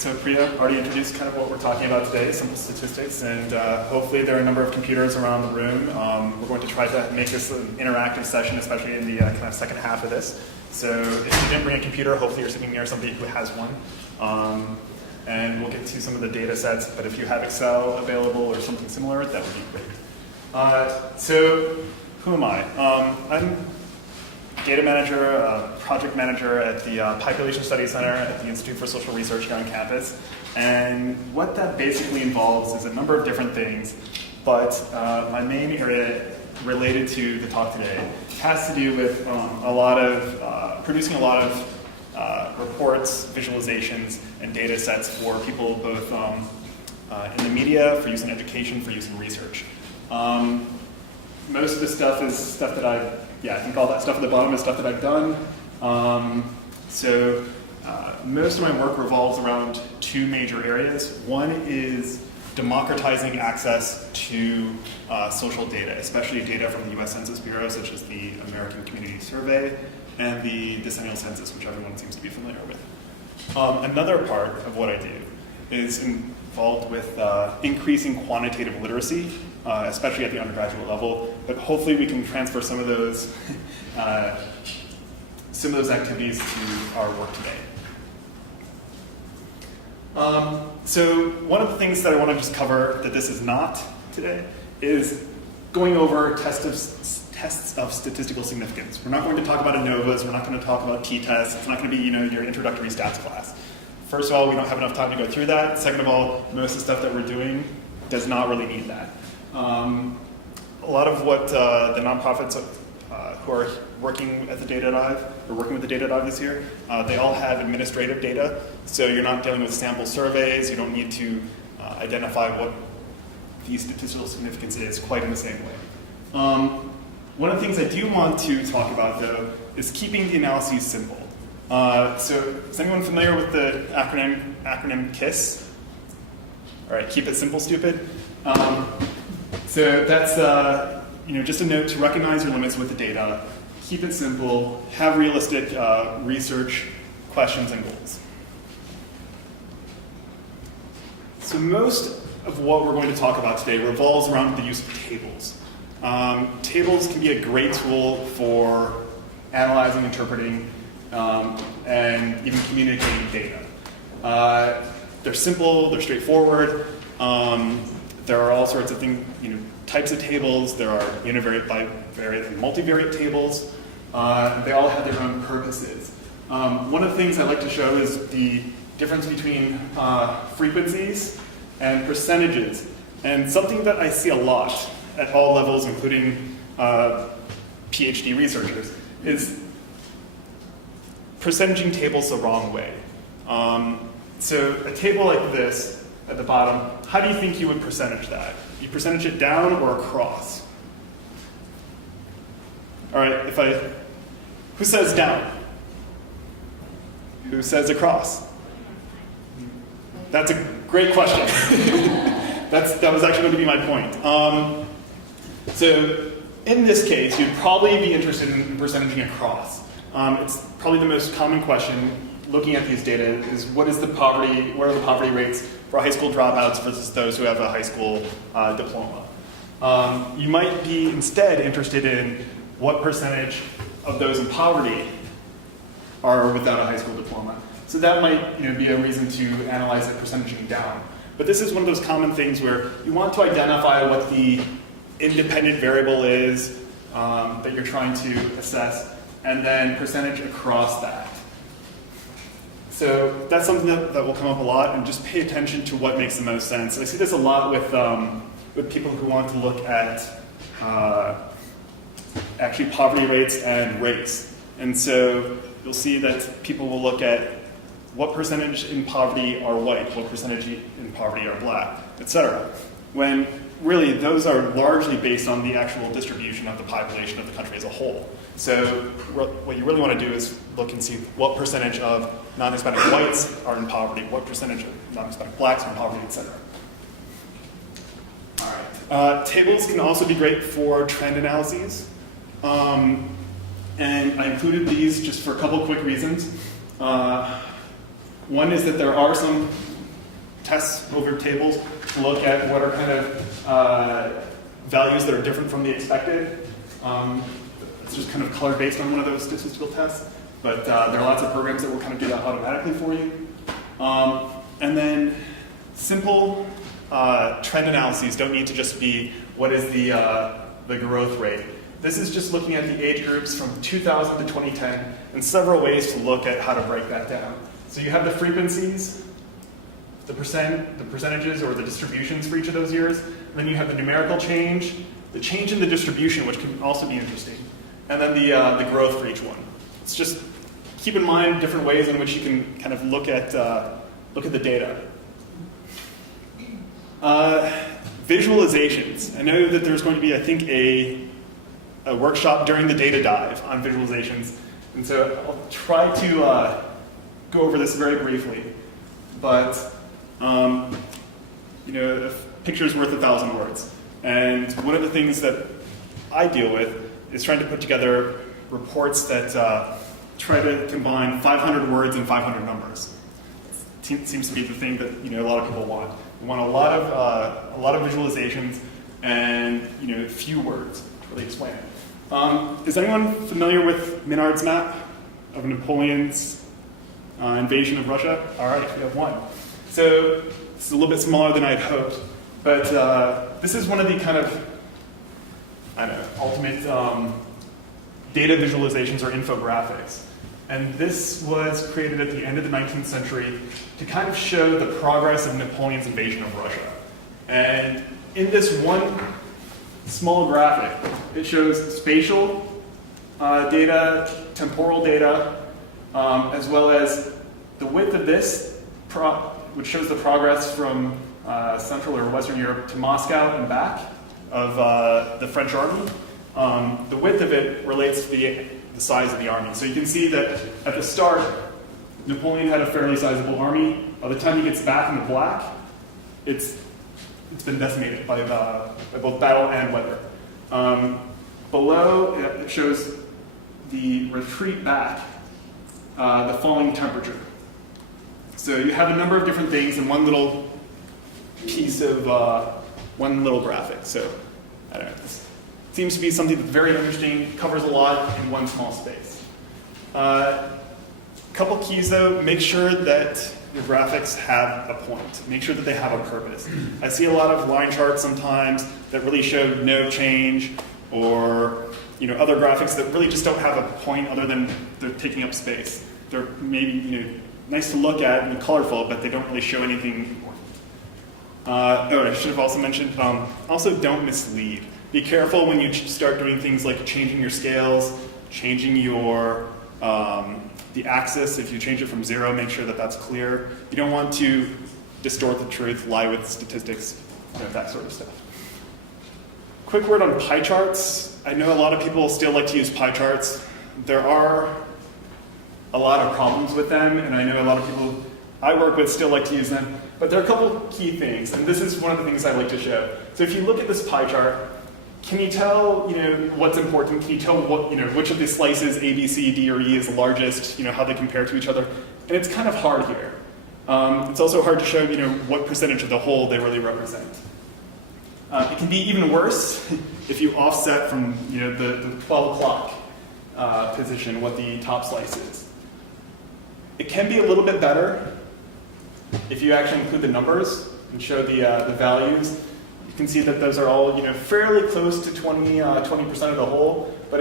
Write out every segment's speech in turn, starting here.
So Priya already introduced kind of what we're talking about today, simple statistics, and hopefully there are a number of computers around the room. We're going to try to make this an interactive session, especially in the kind of second half of this. So if you didn't bring a computer, hopefully you're sitting near somebody who has one. And we'll get to some of the data sets, but if you have Excel available or something similar, that would be great. So who am I? I'm data manager, project manager at the Population Studies Center at the Institute for Social Research here on campus. And what that basically involves is a number of different things, but my main area related to the talk today has to do with producing a lot of reports, visualizations, and data sets for people both in the media, for use in education, for use in research. Most of the stuff is stuff that I think all that stuff at the bottom is stuff that I've done. Most of my work revolves around two major areas. One is democratizing access to social data, especially data from the US Census Bureau, such as the American Community Survey and the decennial census, which everyone seems to be familiar with. Another part of what I do is involved with increasing quantitative literacy, especially at the undergraduate level, but hopefully we can transfer some of those activities to our work today. So one of the things that I want to just cover that this is not today is going over tests of statistical significance. We're not going to talk about ANOVAs, we're not going to talk about t-tests, it's not going to be your introductory stats class. First of all, we don't have enough time to go through that. Second of all, most of the stuff that we're doing does not really need that. A lot of what the nonprofits who are working at the Data Dive, or working with the Data Dive this year, they all have administrative data, so you're not dealing with sample surveys, you don't need to identify what the statistical significance is quite in the same way. One of the things I do want to talk about, though, is keeping the analyses simple. So is anyone familiar with the acronym KISS? All right, keep it simple, stupid. So that's just a note to recognize your limits with the data, keep it simple, have realistic research questions and goals. So most of what we're going to talk about today revolves around the use of tables. Tables can be a great tool for analyzing, interpreting, and even communicating data. They're simple, they're straightforward. There are all sorts of things, types of tables. There are univariate, bivariate, and multivariate tables. They all have their own purposes. One of the things I like to show is the difference between frequencies and percentages. And something that I see a lot at all levels, including PhD researchers, is percentaging tables the wrong way. So a table like this at the bottom, how do you think you would percentage that? You percentage it down or across? All right, who says down? Who says across? That's a great question. That was actually going to be my point. So in this case, you'd probably be interested in percentaging across. It's probably the most common question looking at these data is what are the poverty rates for high school dropouts versus those who have a high school diploma. You might be instead interested in what percentage of those in poverty are without a high school diploma. So that might be a reason to analyze that percentaging down. But this is one of those common things where you want to identify what the independent variable is that you're trying to assess, and then percentage across that. So that's something that will come up a lot, and just pay attention to what makes the most sense. I see this a lot with people who want to look at actually poverty rates and race. And so you'll see that people will look at what percentage in poverty are white, what percentage in poverty are black, etc. When really those are largely based on the actual distribution of the population of the country as a whole. So what you really want to do is look and see what percentage of non-Hispanic whites are in poverty, what percentage of non-Hispanic blacks are in poverty, etc. All right. Tables can also be great for trend analyses. And I included these just for a couple quick reasons. One is that there are some tests over tables to look at what are kind of values that are different from the expected. It's just kind of color based on one of those statistical tests, but there are lots of programs that will kind of do that automatically for you. And then simple trend analyses don't need to just be what is the growth rate. This is just looking at the age groups from 2000 to 2010 and several ways to look at how to break that down. So you have the frequencies, the percentages or the distributions for each of those years. And then you have the numerical change, the change in the distribution, which can also be interesting, and then the growth for each one. It's just keep in mind different ways in which you can kind of look at the data. Visualizations. I know that there's going to be, I think, a workshop during the data dive on visualizations, and so I'll try to go over this very briefly. But you know, a picture's worth 1,000 words, and one of the things that I deal with is trying to put together reports that try to combine 500 words and 500 numbers. It seems to be the thing that a lot of people want. We want a lot of visualizations and few words to really explain it. Is anyone familiar with Minard's map of Napoleon's invasion of Russia? All right, we have one. So it's a little bit smaller than I had hoped, but this is one of the kind of ultimate data visualizations or infographics. And this was created at the end of the 19th century to kind of show the progress of Napoleon's invasion of Russia. And in this one small graphic, it shows spatial data, temporal data, as well as the width of this, which shows the progress from Central or Western Europe to Moscow and back of the French army. The width of it relates to the size of the army. So you can see that at the start, Napoleon had a fairly sizable army. By the time he gets back in the black, it's been decimated by both battle and weather. Below, it shows the retreat back, the falling temperature. So you have a number of different things in one little piece of one little graphic. So I don't know. This seems to be something that's very interesting, covers a lot in one small space. Couple keys though, make sure that your graphics have a point. Make sure that they have a purpose. I see a lot of line charts sometimes that really show no change, or other graphics that really just don't have a point other than they're taking up space. They're maybe nice to look at and colorful, but they don't really show anything important. I should have also mentioned, also don't mislead. Be careful when you start doing things like changing your scales, changing your the axis. If you change it from 0, make sure that that's clear. You don't want to distort the truth, lie with statistics, that sort of stuff. Quick word on pie charts. I know a lot of people still like to use pie charts. There are a lot of problems with them, and I know a lot of people I work with still like to use them. But there are a couple key things, and this is one of the things I like to show. So if you look at this pie chart, can you tell, what's important? Can you tell what, which of the slices A, B, C, D, or E is the largest? How they compare to each other? And it's kind of hard here. It's also hard to show, what percentage of the whole they really represent. It can be even worse if you offset from, the 12 o'clock position what the top slice is. It can be a little bit better if you actually include the numbers and show the values. You can see that those are all fairly close to 20% of the whole, but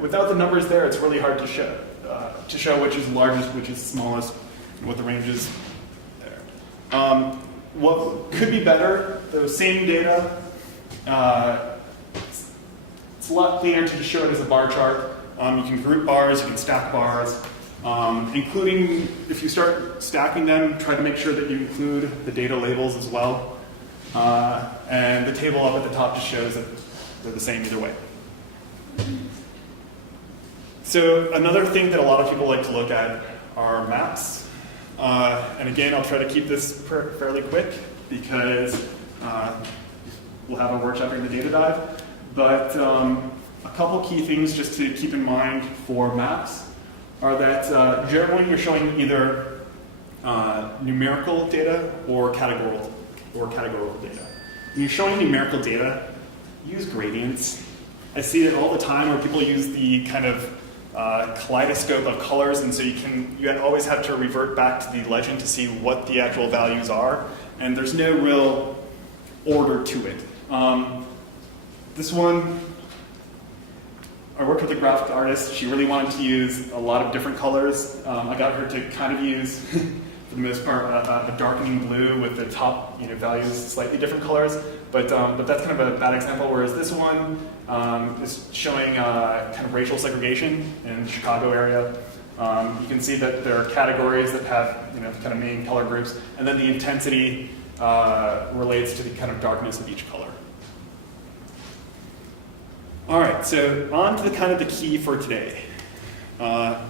without the numbers there, it's really hard to show which is largest, which is smallest, and what the range is there. What could be better, those same data, it's a lot cleaner to just show it as a bar chart. You can group bars, you can stack bars, including, if you start stacking them, try to make sure that you include the data labels as well. And the table up at the top just shows that they're the same either way. So another thing that a lot of people like to look at are maps. And again, I'll try to keep this fairly quick because we'll have a workshop during the data dive. But a couple key things just to keep in mind for maps are that generally you're showing either numerical data or categorical data. When you're showing numerical data, use gradients. I see it all the time where people use the kind of kaleidoscope of colors, and so you always have to revert back to the legend to see what the actual values are, and there's no real order to it. This one, I worked with a graphic artist. She really wanted to use a lot of different colors. I got her to kind of use, for the most part, a darkening blue with the top values slightly different colors. But that's kind of a bad example. Whereas this one is showing kind of racial segregation in the Chicago area. You can see that there are categories that have kind of main color groups, and then the intensity relates to the kind of darkness of each color. All right, so on to the kind of the key for today,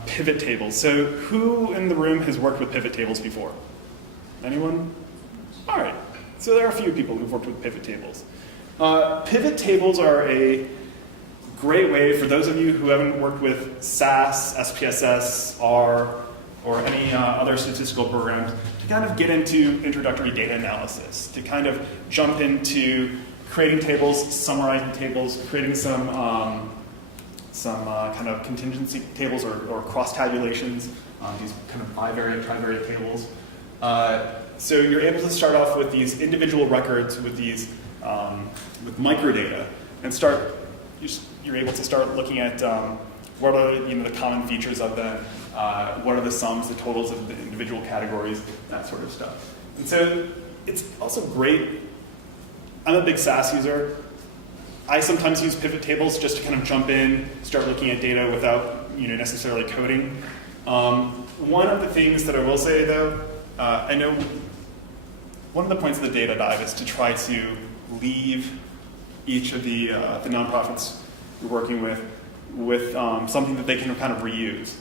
pivot tables. So who in the room has worked with pivot tables before? Anyone? All right, so there are a few people who've worked with pivot tables. Pivot tables are a great way for those of you who haven't worked with SAS, SPSS, R, or any other statistical programs to kind of get into introductory data analysis, to kind of jump into creating tables, summarizing tables, creating some kind of contingency tables or cross tabulations, these kind of bivariate, trivariate tables. So you're able to start off with these individual records with these with microdata, and you're able to start looking at what are the common features of them, what are the sums, the totals of the individual categories, that sort of stuff. And so it's also great. I'm a big SAS user. I sometimes use pivot tables just to kind of jump in, start looking at data without necessarily coding. One of the things that I will say though, I know one of the points of the data dive is to try to leave each of the nonprofits you're working with something that they can kind of reuse.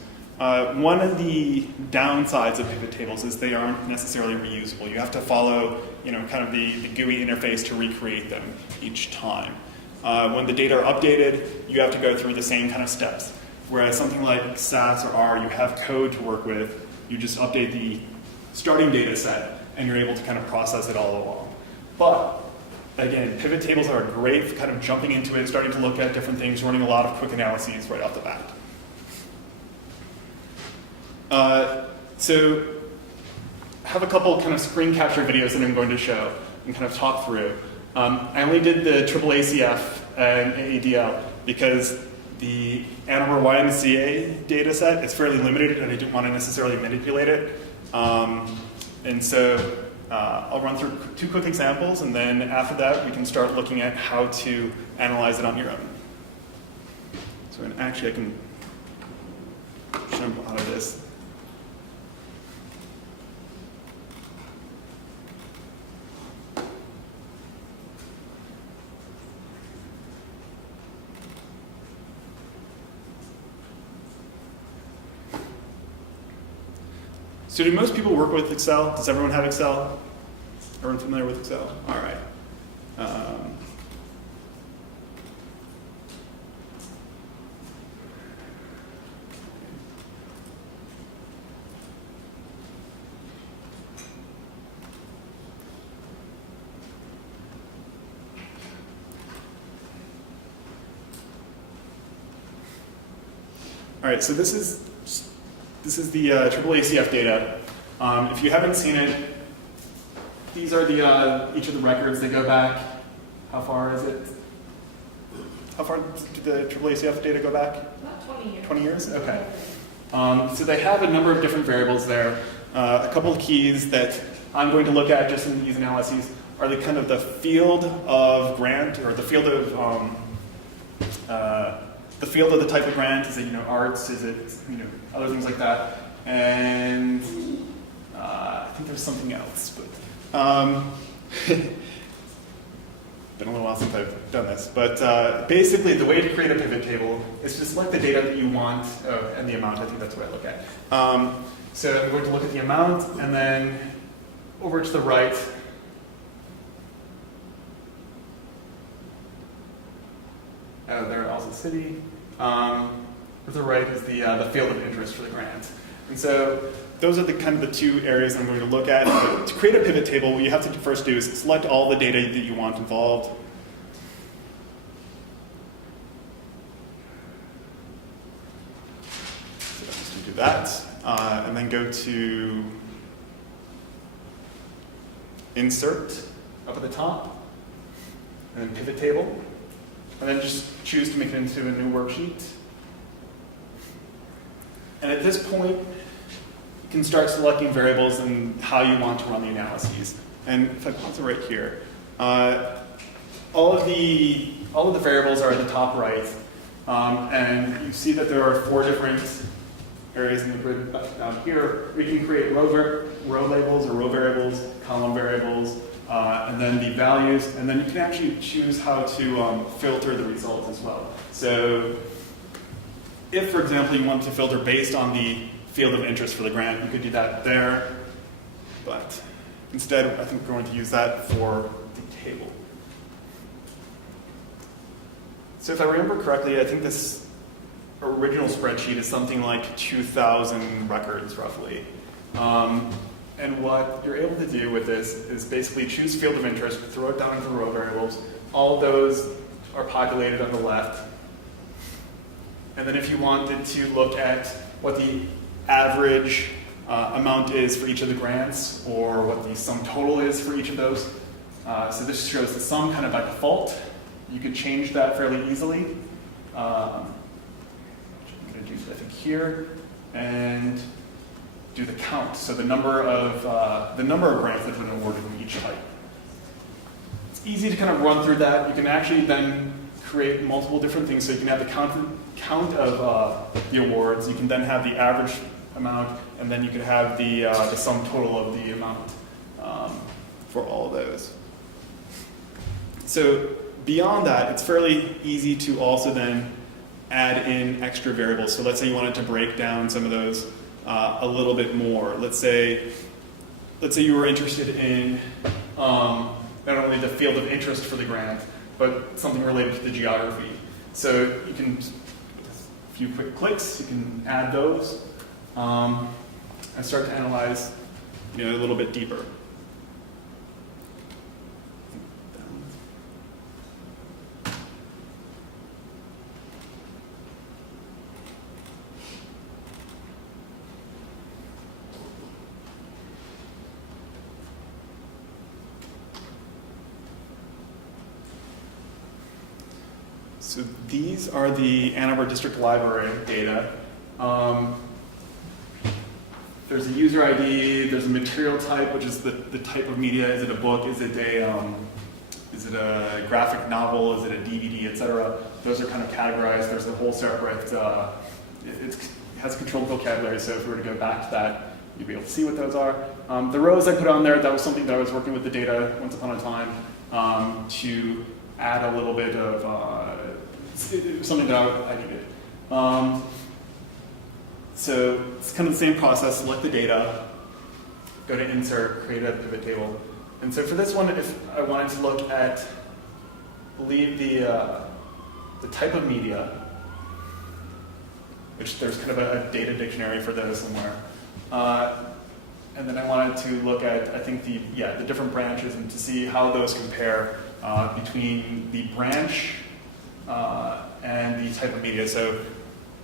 One of the downsides of pivot tables is they aren't necessarily reusable. You have to follow, kind of the GUI interface to recreate them each time. When the data are updated, you have to go through the same kind of steps. Whereas something like SAS or R, you have code to work with. You just update the starting data set, and you're able to kind of process it all along. But again, pivot tables are great for kind of jumping into it, starting to look at different things, running a lot of quick analyses right off the bat. So I have a couple kind of screen capture videos that I'm going to show and kind of talk through. I only did the AAACF and AADL because the Ann Arbor YMCA data set is fairly limited and I didn't want to necessarily manipulate it. And so I'll run through two quick examples, and then after that we can start looking at how to analyze it on your own. So actually I can jump out of this. So do most people work with Excel? Does everyone have Excel? Everyone familiar with Excel? All right. All right, so this is the AAACF data. If you haven't seen it, these are each of the records. They go back, how far is it? How far did the AAACF data go back? About 20 years. 20 years? Okay. So they have a number of different variables there. A couple of keys that I'm going to look at just in these analyses are the kind of the field of grant, or the field of the type of grant. Is it arts? Is it other things like that? And I think there's something else, but been a little while since I've done this. But basically, the way to create a pivot table is to select the data that you want, and the amount. I think that's what I look at. So I'm going to look at the amount, and then over to the right. There, also city. To the right is the field of interest for the grant. And so those are the kind of the two areas I'm going to look at. To create a pivot table, what you have to first do is select all the data that you want involved. So just do that, and then go to Insert up at the top, and then Pivot Table, and then just choose to make it into a new worksheet. And at this point, you can start selecting variables and how you want to run the analyses. And if I pause it right here, all of the variables are at the top right, and you see that there are 4 different areas in the grid down here. We can create row labels or row variables, column variables, and then the values, and then you can actually choose how to filter the results as well. So if, for example, you want to filter based on the field of interest for the grant, you could do that there, but instead I think we're going to use that for the table. So if I remember correctly, I think this original spreadsheet is something like 2,000 records roughly. And what you're able to do with this is basically choose field of interest, throw it down into row variables. All of those are populated on the left. And then if you wanted to look at what the average amount is for each of the grants, or what the sum total is for each of those, so this shows the sum kind of by default. You could change that fairly easily. I'm going to do, I think, here, and do the count. So the number of grants that have been awarded in each type. It's easy to kind of run through that. You can actually then create multiple different things. So you can have the count of the awards. You can then have the average amount, and then you could have the sum total of the amount for all of those. So beyond that, it's fairly easy to also then add in extra variables. So let's say you wanted to break down some of those a little bit more. Let's say you were interested in not only the field of interest for the grant, but something related to the geography. So you can, a few quick clicks, you can add those and start to analyze, a little bit deeper. So these are the Ann Arbor District Library data. There's a user ID, there's a material type, which is the type of media. Is it a book? Is it a graphic novel? Is it a DVD, etc.? Those are kind of categorized. There's a whole separate, it has controlled vocabulary, so if we were to go back to that, you'd be able to see what those are. The rows I put on there, that was something that I was working with the data once upon a time to add a little bit of something that I needed. So it's kind of the same process. Select the data, go to Insert, create a pivot table. And so for this one, if I wanted to look at, I believe the type of media, which there's kind of a data dictionary for those somewhere. And then I wanted to look at, I think, the different branches and to see how those compare between the branch and the type of media. So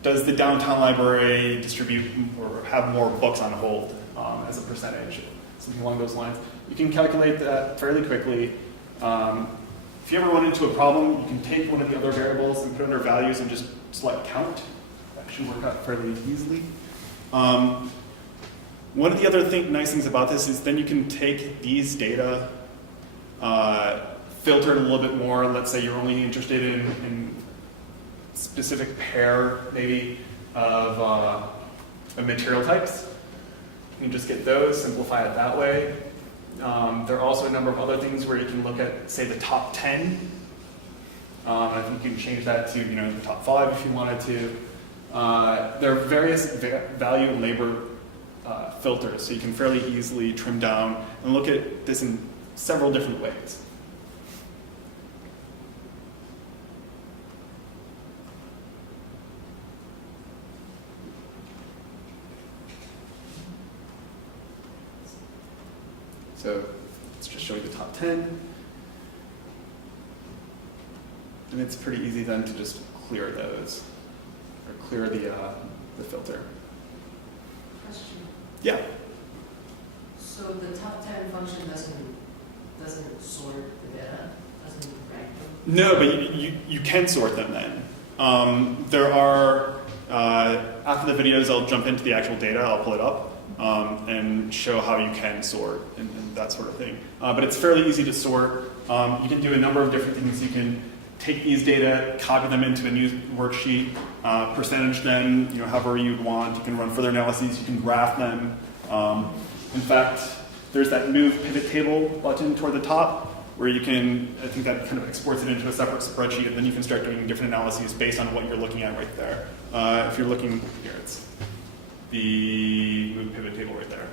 does the downtown library distribute or have more books on hold as a percentage? Something along those lines. You can calculate that fairly quickly. If you ever run into a problem, you can take one of the other variables and put it under values and just select count. That should work out fairly easily. One of the other nice things about this is then you can take these data, filter it a little bit more. Let's say you're only interested in specific pair, maybe, of material types. You can just get those, simplify it that way. There are also a number of other things where you can look at, say, the top 10. I think you can change that to, the top 5 if you wanted to. There are various value and labor filters, so you can fairly easily trim down and look at this in several different ways. It's just showing the top 10. And it's pretty easy then to just clear those, or clear the filter. Question. Yeah. So the top 10 function doesn't sort the data, doesn't rank them? No, but you can sort them then. There are, after the videos, I'll jump into the actual data, I'll pull it up, and show how you can sort and that sort of thing. But it's fairly easy to sort. You can do a number of different things. You can take these data, copy them into a new worksheet, percentage them, however you want. You can run further analyses. You can graph them. In fact, there's that move pivot table button toward the top where you can, I think that kind of exports it into a separate spreadsheet, and then you can start doing different analyses based on what you're looking at right there. If you're looking here, it's the move pivot table right there.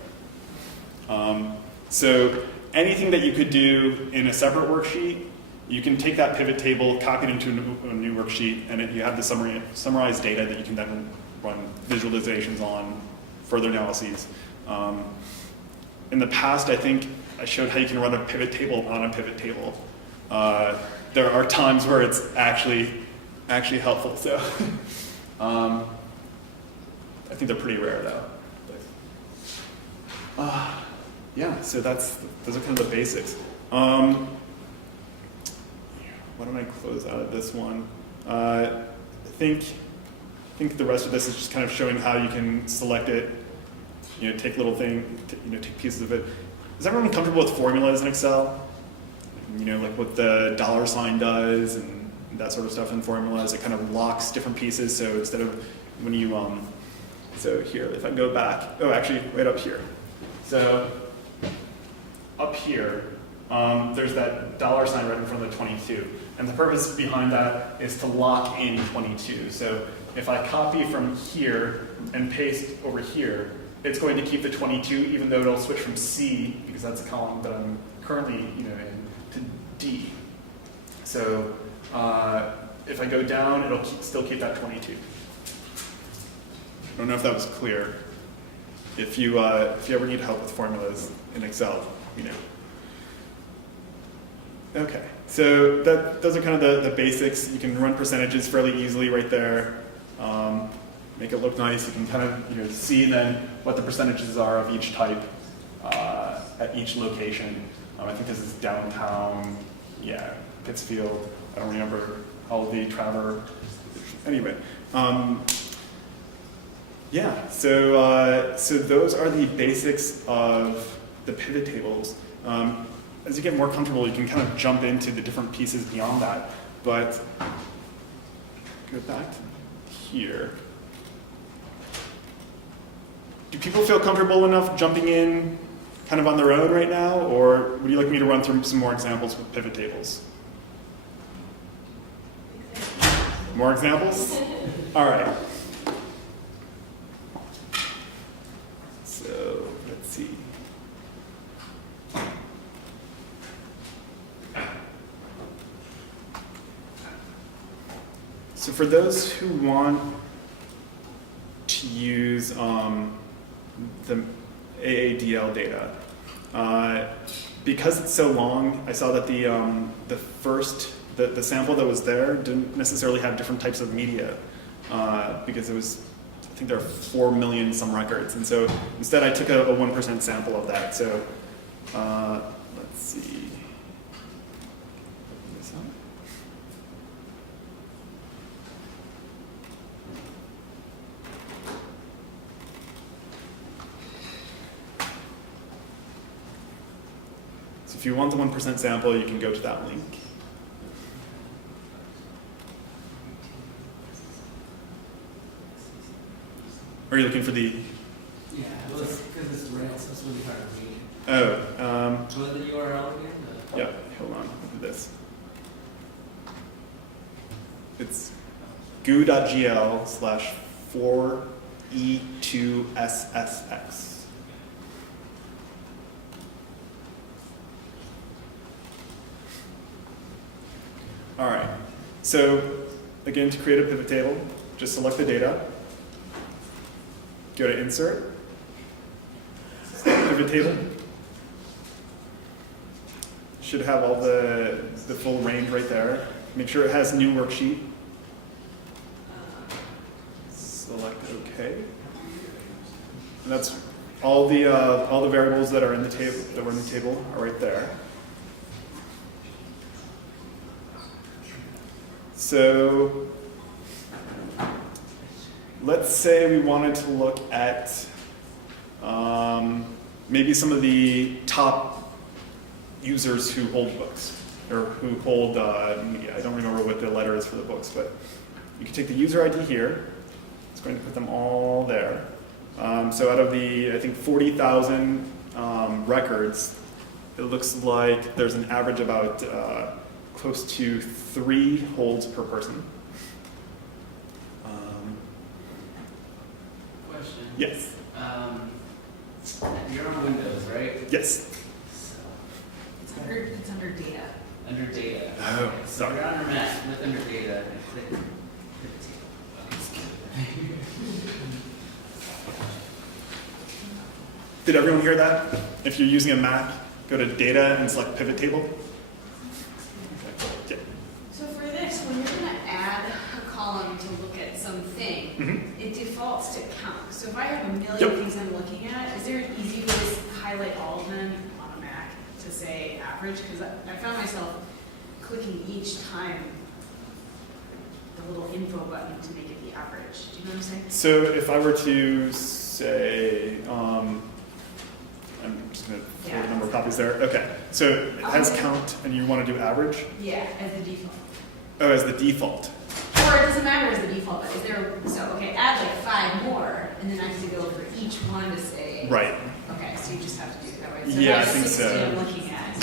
So anything that you could do in a separate worksheet, you can take that pivot table, copy it into a new worksheet, and you have the summarized data that you can then run visualizations on, further analyses. In the past, I think I showed how you can run a pivot table on a pivot table. There are times where it's actually helpful. So I think they're pretty rare though. Yeah, so those are kind of the basics. Why don't I close out of this one? I think the rest of this is just kind of showing how you can select it, take little take pieces of it. Is everyone comfortable with formulas in Excel? Like what the $ does and that sort of stuff in formulas. It kind of locks different pieces. So instead of when you, so here, if I go back, actually right up here. So up here, there's that $ right in front of the 22. And the purpose behind that is to lock in 22. So if I copy from here and paste over here, it's going to keep the 22, even though it'll switch from C, because that's the column that I'm currently in, to D. So if I go down, it'll still keep that 22. I don't know if that was clear. If you ever need help with formulas in Excel, Okay, so those are kind of the basics. You can run percentages fairly easily right there. Make it look nice. You can kind of see then what the percentages are of each type at each location. I think this is downtown, Pittsfield. I don't remember all the Traver. Anyway, so those are the basics of the pivot tables. As you get more comfortable, you can kind of jump into the different pieces beyond that. But go back to here. Do people feel comfortable enough jumping in kind of on their own right now? Or would you like me to run through some more examples with pivot tables? More examples? All right. So let's see. So for those who want to use the AADL data, because it's so long, I saw that the sample that was there didn't necessarily have different types of media because I think there are 4 million some records, and so instead I took a 1% sample of that. So let's see. If you want the 1% sample, you can go to that link. Or are you looking for the? Yeah, well, it's because it's Rails, so it's really hard to read. Oh. So the URL again? Yeah, hold on, look at this. It's goo.gl/4e2ssx. All right, so again, to create a pivot table, just select the data, go to Insert, Pivot Table, should have all the full range right there. Make sure it has new worksheet. Select OK. And that's all the variables that are in the table are right there. So let's say we wanted to look at maybe some of the top users who hold books, or who hold media. I don't remember what the letter is for the books, but you can take the user ID here. It's going to put them all there. So out of the, I think, 40,000 records, it looks like there's an average about close to 3 holds per person. Question. Yes. You're on Windows, right? Yes. It's under data. Under data. Oh, Okay, so sorry. you're on your Mac, look under data, and click. Did everyone hear that? If you're using a Mac, go to Data and select Pivot Table. Okay. So for this, when you're going to add a column to look at something, Mhm. it defaults to count. So if I have a million Yep. things I'm looking at, is there an easy way to just highlight all of them on a Mac to say average? Because I found myself clicking each time the little info button to make it the average. Do you know what I'm saying? So if I were to say, I'm just going to put Yeah. the number of copies there. Okay. So it has count, and you want to do average? Yeah, as the default. Oh, as the default. Or it doesn't matter as the default, but is there, so, okay, add like 5 more, and then I have to go for each one to say. Right. Okay, so you just have to do it that way. So Yeah, if I think 60 so. I'm looking at,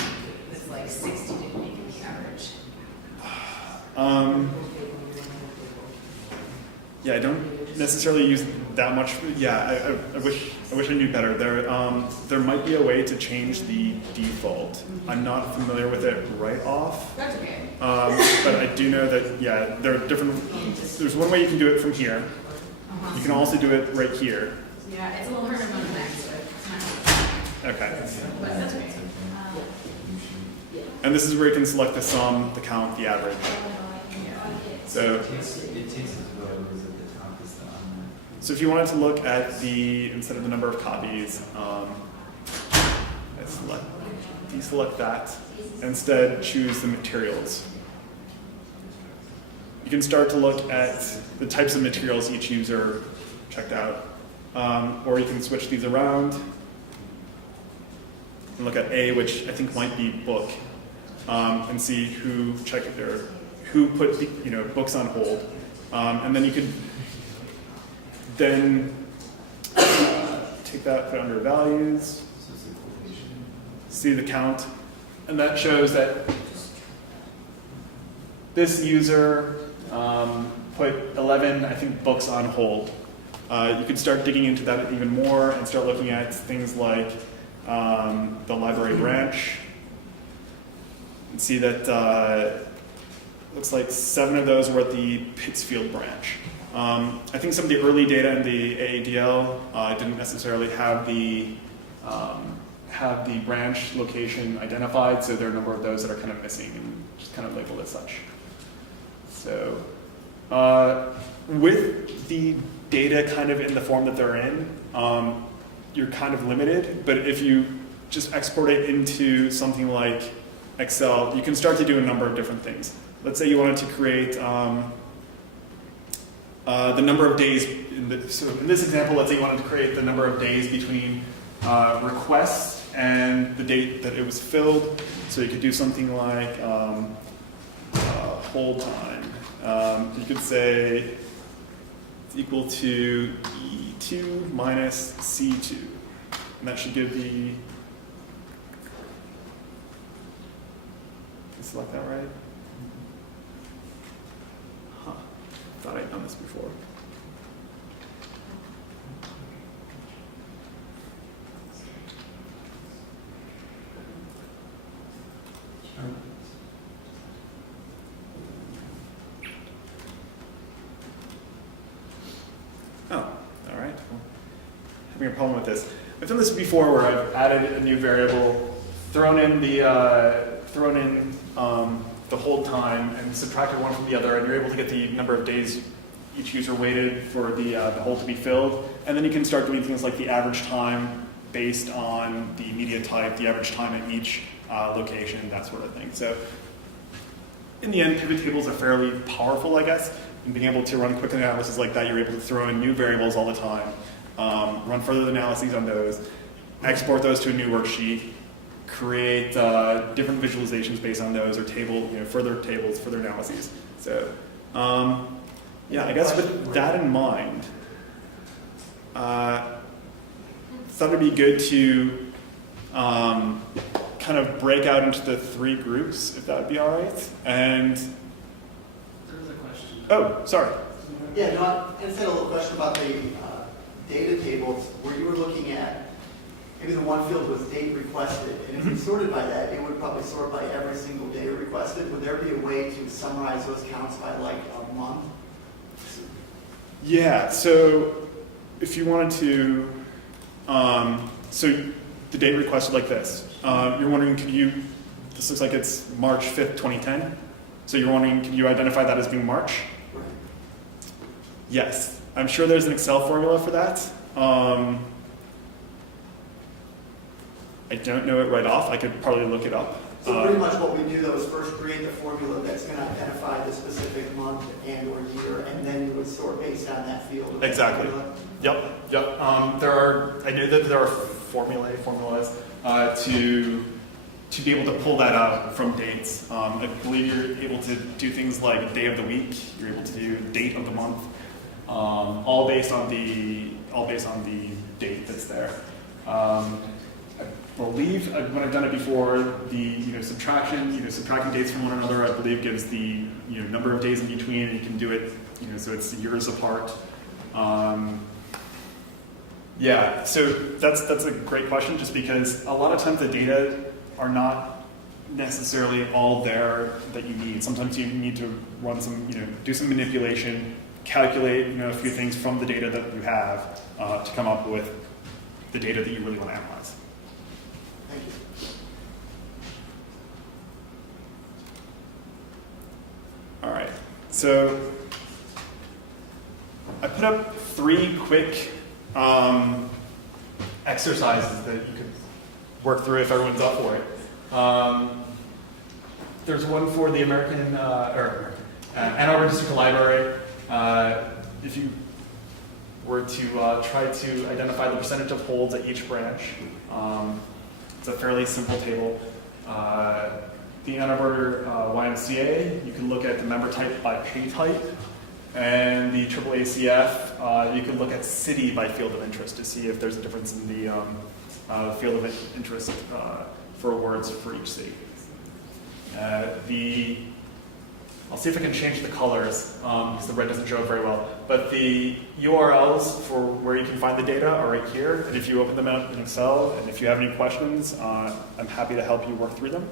it's like 60 didn't make it the average. Yeah, I don't necessarily use that much. Yeah, I wish I knew better. There might be a way to change the default. I'm not familiar with it right off. That's okay. But I do know that, yeah, there are different, there's one way you can do it from here. You can also do it right here. Yeah, it's a little harder on the Mac, so it's not, Okay. but that's okay. And this is where you can select the sum, the count, the average. So, It takes as well as at the top is the online. so if you wanted to look at the, instead of the number of copies, deselect that. Instead, choose the materials. You can start to look at the types of materials each user checked out. Or you can switch these around and look at A, which I think might be book, and see who checked their, who put books on hold. And then you could then take that, put it under values, see the count, and that shows that this user put 11, I think, books on hold. You could start digging into that even more and start looking at things like the library branch, and see that looks like 7 of those were at the Pittsfield branch. I think some of the early data in the AADL didn't necessarily have the branch location identified, so there are a number of those that are kind of missing and just kind of labeled as such. So with the data kind of in the form that they're in, you're kind of limited, but if you just export it into something like Excel, you can start to do a number of different things. Let's say you wanted to create the number of days, so in this example, let's say you wanted to create the number of days between requests and the date that it was filled. So you could do something like hold time. You could say it's equal to E2 minus C2. And that should give the, select that right? Huh, thought I'd done this before. Oh, all right. Well, having a problem with this. I've done this before where I've added a new variable thrown in the hold time and subtracted one from the other, and you're able to get the number of days each user waited for the hold to be filled. And then you can start doing things like the average time based on the media type, the average time at each location, that sort of thing. So in the end, pivot tables are fairly powerful, I guess. And being able to run quick analysis like that, you're able to throw in new variables all the time, run further analyses on those, export those to a new worksheet, create different visualizations based on those, or further tables, further analyses. So yeah, I guess with that in mind, thought it'd be good to kind of break out into the 3 groups, if that would be all right. And There's a question. oh, sorry. Yeah, no, I just had a little question about the data tables, where you were looking at maybe the one field was date requested, and if you sorted by that, it would probably sort by every single data requested. Would there be a way to summarize those counts by like a month? Yeah, so if you wanted to, so the date requested like this. You're wondering, this looks like it's March 5th, 2010. So you're wondering, can you identify that as being March? Right. Yes, I'm sure there's an Excel formula for that. I don't know it right off. I could probably look it up. So pretty much what we do though is first create the formula that's going to identify the specific month and or year, and then you would sort based on that field. Of Exactly. Formula. Yep. I know that there are formulas to be able to pull that out from dates. I believe you're able to do things like day of the week. You're able to do date of the month, all based on the date that's there. I believe when I've done it before, the subtracting dates from one another, I believe gives the number of days in between, and you can do it so it's years apart. Yeah, so that's a great question, just because a lot of times the data are not necessarily all there that you need. Sometimes you need to run some, do some manipulation, calculate a few things from the data that you have to come up with the data that you really want to analyze. Thank you. All right, so I put up 3 quick exercises that you could work through if everyone's up for it. There's one for the Ann Arbor District Library. If you were to try to identify the percentage of holds at each branch, it's a fairly simple table. The Ann Arbor YMCA, you can look at the member type by pay type. And the AAACF, you can look at city by field of interest to see if there's a difference in the field of interest for words for each city. I'll see if I can change the colors because the red doesn't show up very well. But the URLs for where you can find the data are right here. And if you open them out in Excel, and if you have any questions, I'm happy to help you work through them.